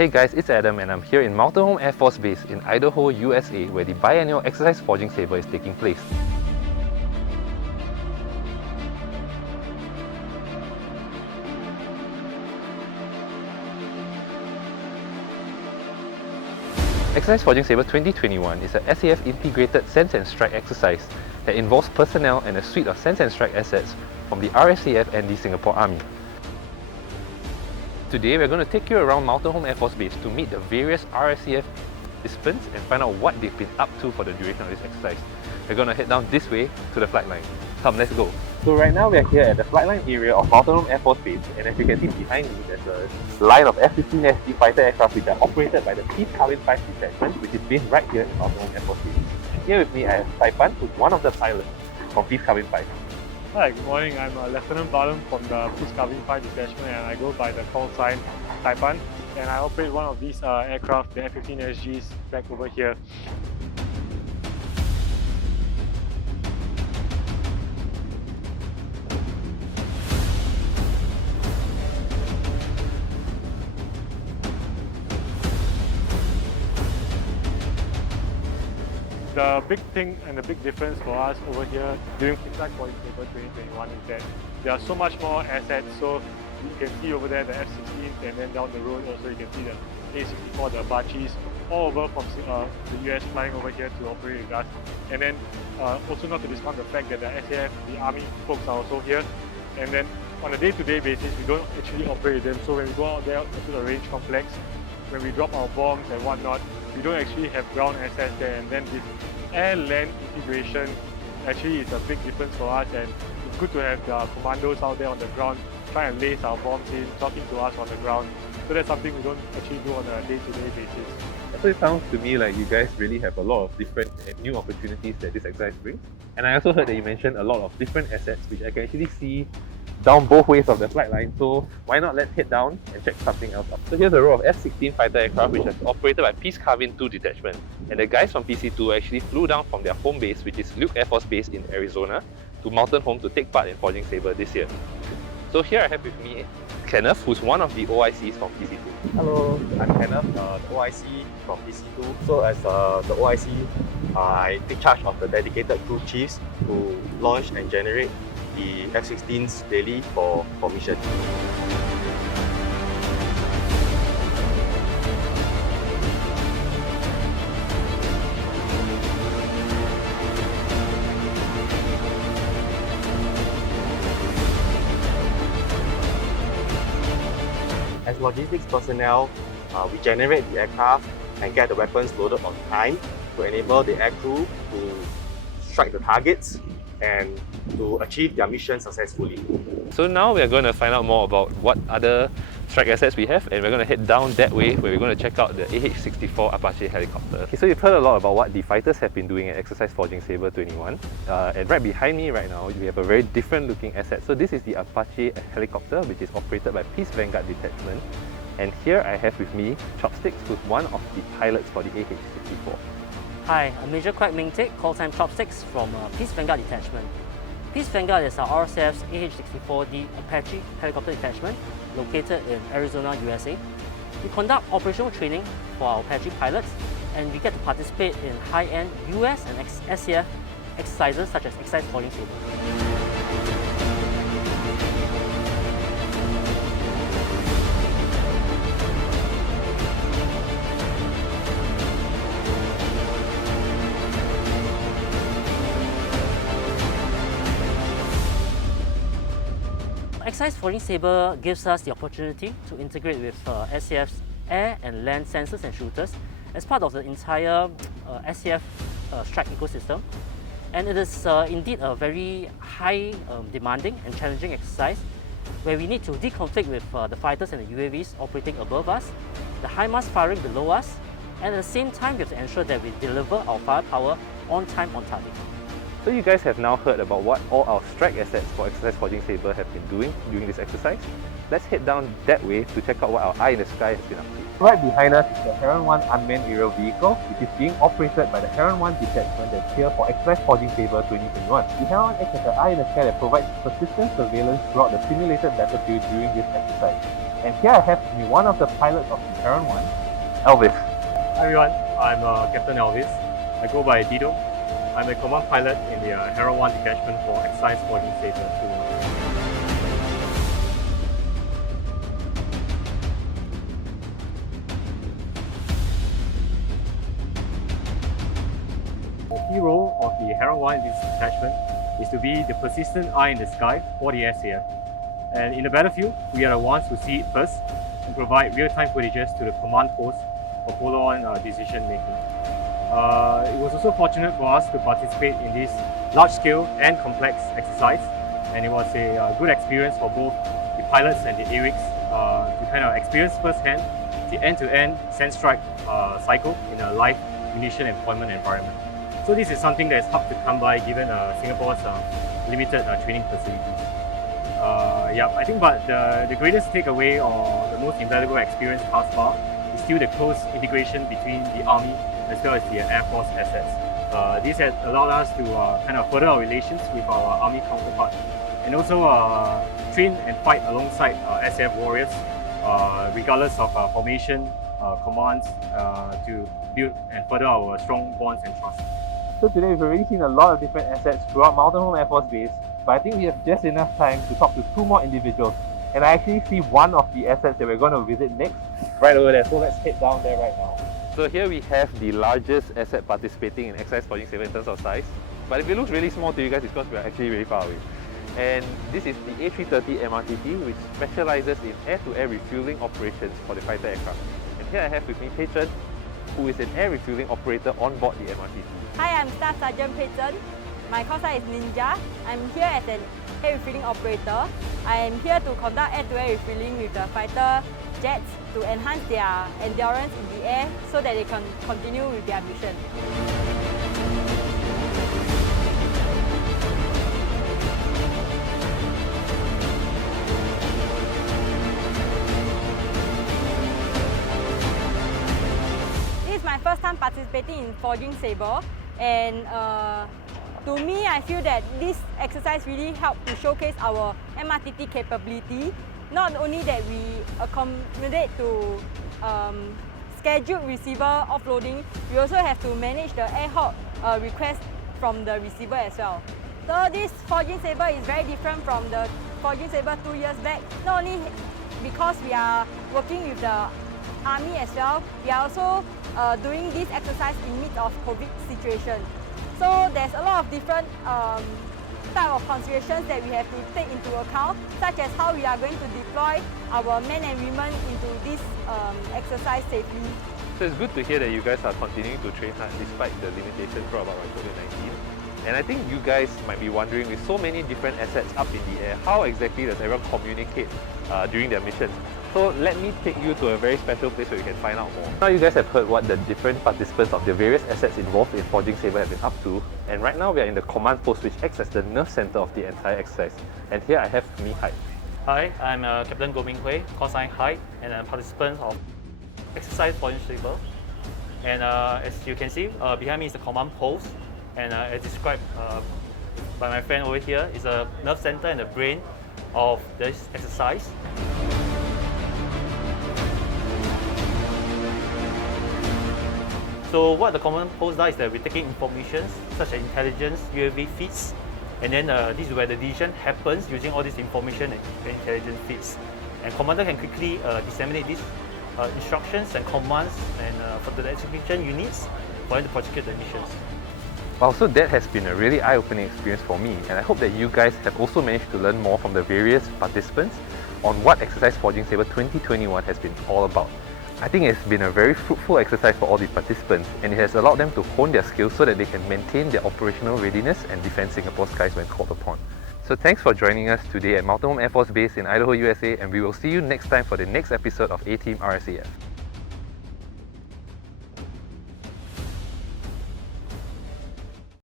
Hey guys, it's Adam and I'm here in Mountain Air Force Base in Idaho, USA, where the biannual exercise Forging Sabre is taking place. Exercise Forging Sabre 2021 is a SAF integrated sense and strike exercise that involves personnel and a suite of sense and strike assets from the RSAF and the Singapore Army. Today we're going to take you around Mountain Home Air Force Base to meet the various RSAF participants and find out what they've been up to for the duration of this exercise. We're going to head down this way to the flight line. Come, let's go. So right now we're here at the flight line area of Mountain Home Air Force Base, and as you can see behind me there's a line of F-15SG fighter aircraft which are operated by the Peace Cabin 5 detachment, which is based right here in Mountain Home Air Force Base. Here with me I have Saipan, who's one of the pilots from Peace Cabin 5. Hi, good morning. I'm Lieutenant Balam from the Peace Cabin 5 detachment, and I go by the call sign Saipan, and I operate one of these aircraft, the F-15SGs, back over here. The big thing and the big difference for us over here during Exercise Forging Sabre 2021 is that there are so much more assets. So you can see over there the F-16s, and then down the road also you can see the A-64, the Apaches, all over from the US flying over here to operate with us. And then also not to discount the fact that the SAF, the Army folks are also here. And then on a day-to-day basis, we don't actually operate with them. So when we go out there to the range complex, when we drop our bombs and whatnot, we don't actually have ground assets there, and then this air-land integration actually is a big difference for us, and it's good to have the commandos out there on the ground trying to lace our bombs in, talking to us on the ground. So that's something we don't actually do on a day-to-day basis. So it sounds to me like you guys really have a lot of different and new opportunities that this exercise brings. And I also heard that you mentioned a lot of different assets which I can actually see down both ways of the flight line, so why not let's head down and check something else out. So here's a row of F-16 fighter aircraft which is operated by Peace Cabin 2 detachment, and the guys from PC2 actually flew down from their home base, which is Luke Air Force Base in Arizona, to Mountain Home to take part in Forging Sabre this year. So here I have with me Kenneth, who's one of the OICs from PC2. Hello, I'm Kenneth, the OIC from PC2. So as the OIC, I take charge of the dedicated crew chiefs who launch and generate the F-16s daily for mission. As logistics personnel, we generate the aircraft and get the weapons loaded on time to enable the aircrew to strike the targets and to achieve their mission successfully. So now we're going to find out more about what other strike assets we have, and we're going to head down that way where we're going to check out the AH-64 Apache helicopter. Okay, so you've heard a lot about what the fighters have been doing at Exercise Forging Sabre 21, and right behind me right now we have a very different looking asset. So this is the Apache helicopter, which is operated by Peace Vanguard detachment, and here I have with me Chopsticks, who's one of the pilots for the AH-64. Hi, I'm Major Quack Ming Tek, call sign Chopsticks from Peace Vanguard Detachment. Peace Vanguard is our RSAF's AH-64D Apache helicopter detachment located in Arizona, USA. We conduct operational training for our Apache pilots, and we get to participate in high-end US and SAF exercises such as Exercise Forging Sabre. Exercise Forging Sabre gives us the opportunity to integrate with SAF's air and land sensors and shooters as part of the entire SAF strike ecosystem. And it is indeed a very high demanding and challenging exercise where we need to deconflict with the fighters and the UAVs operating above us, the HIMARS firing below us, and at the same time we have to ensure that we deliver our firepower on time, on target. So you guys have now heard about what all our strike assets for Exercise Forging Sabre have been doing during this exercise. Let's head down that way to check out what our eye in the sky has been up to. Right behind us is the Heron 1 unmanned aerial vehicle, which is being operated by the Heron 1 detachment that's here for Exercise Forging Sabre 2021. The Heron 1 acts as an eye in the sky that provides persistent surveillance throughout the simulated battlefield during this exercise. And here I have me one of the pilots of the Heron 1, Elvis. Hi everyone, I'm Captain Elvis. I go by Dido. I'm a command pilot in the Heron 1 detachment for exercise Forging Sabre 2. The key role of the Heron 1 in this detachment is to be the persistent eye in the sky for the RSAF. And in the battlefield, we are the ones who see it first and provide real-time footages to the command post for follow-on decision making. It was also fortunate for us to participate in this large-scale and complex exercise, and it was a good experience for both the pilots and the AWICs to kind of experience firsthand the end-to-end sand strike cycle in a live munition employment environment. So this is something that is hard to come by given Singapore's limited training facilities. I think but the greatest takeaway or the most invaluable experience thus far is still the close integration between the Army as well as the Air Force assets. This has allowed us to kind of further our relations with our Army counterpart and also train and fight alongside SF warriors regardless of formation, commands to build and further our strong bonds and trust. So today we've already seen a lot of different assets throughout Mountain Home Air Force Base, but I think we have just enough time to talk to two more individuals. And I actually see one of the assets that we're going to visit next right over there, so let's head down there right now. So here we have the largest asset participating in exercise Forging Sabre in terms of size. But if it looks really small to you guys, it's because we are actually really far away. And this is the A330 MRTP, which specializes in air-to-air refueling operations for the fighter aircraft. And here I have with me Pei Chen, who is an air refueling operator on board the MRTP. Hi, I'm Staff Sergeant Pei Chen. My call sign is Ninja. I'm here as an air refueling operator. I am here to conduct air-to-air refueling with the fighter jets to enhance their endurance in the air so that they can continue with their mission. This is my first time participating in Forging Sabre, and to me, I feel that this exercise really helped to showcase our MRTP capability. Not only that we accommodate to scheduled receiver offloading, we also have to manage the ad hoc request from the receiver as well. So this Forging Sabre is very different from the Forging Sabre 2 years back. Not only because we are working with the Army as well, we are also doing this exercise in midst of COVID situation. So there's a lot of different type of considerations that we have to take into account, such as how we are going to deploy our men and women into this exercise safely. So it's good to hear that you guys are continuing to train hard despite the limitations brought about by COVID-19. And I think you guys might be wondering, with so many different assets up in the air, how exactly does everyone communicate during their missions? So let me take you to a very special place where you can find out more. Now you guys have heard what the different participants of the various assets involved in Forging Sabre have been up to, and right now we are in the command post which acts as the nerve center of the entire exercise. And here I have me Hyde. Hi, I'm Captain Goh Ming Hui, call sign Hyde, and I'm a participant of exercise Forging Sabre. And as you can see, behind me is the command post, and as described by my friend over here, is a nerve center and the brain of this exercise. So what the command post does is that we're taking information such as intelligence, UAV feeds, and then this is where the decision happens using all this information and intelligence feeds. And commander can quickly disseminate these instructions and commands and for the execution units for them to prosecute the missions. Wow, so that has been a really eye-opening experience for me, and I hope that you guys have also managed to learn more from the various participants on what Exercise Forging Sabre 2021 has been all about. I think it's been a very fruitful exercise for all the participants, and it has allowed them to hone their skills so that they can maintain their operational readiness and defend Singapore's skies when called upon. So thanks for joining us today at Mountain Home Air Force Base in Idaho, USA, and we will see you next time for the next episode of A-Team RSAF.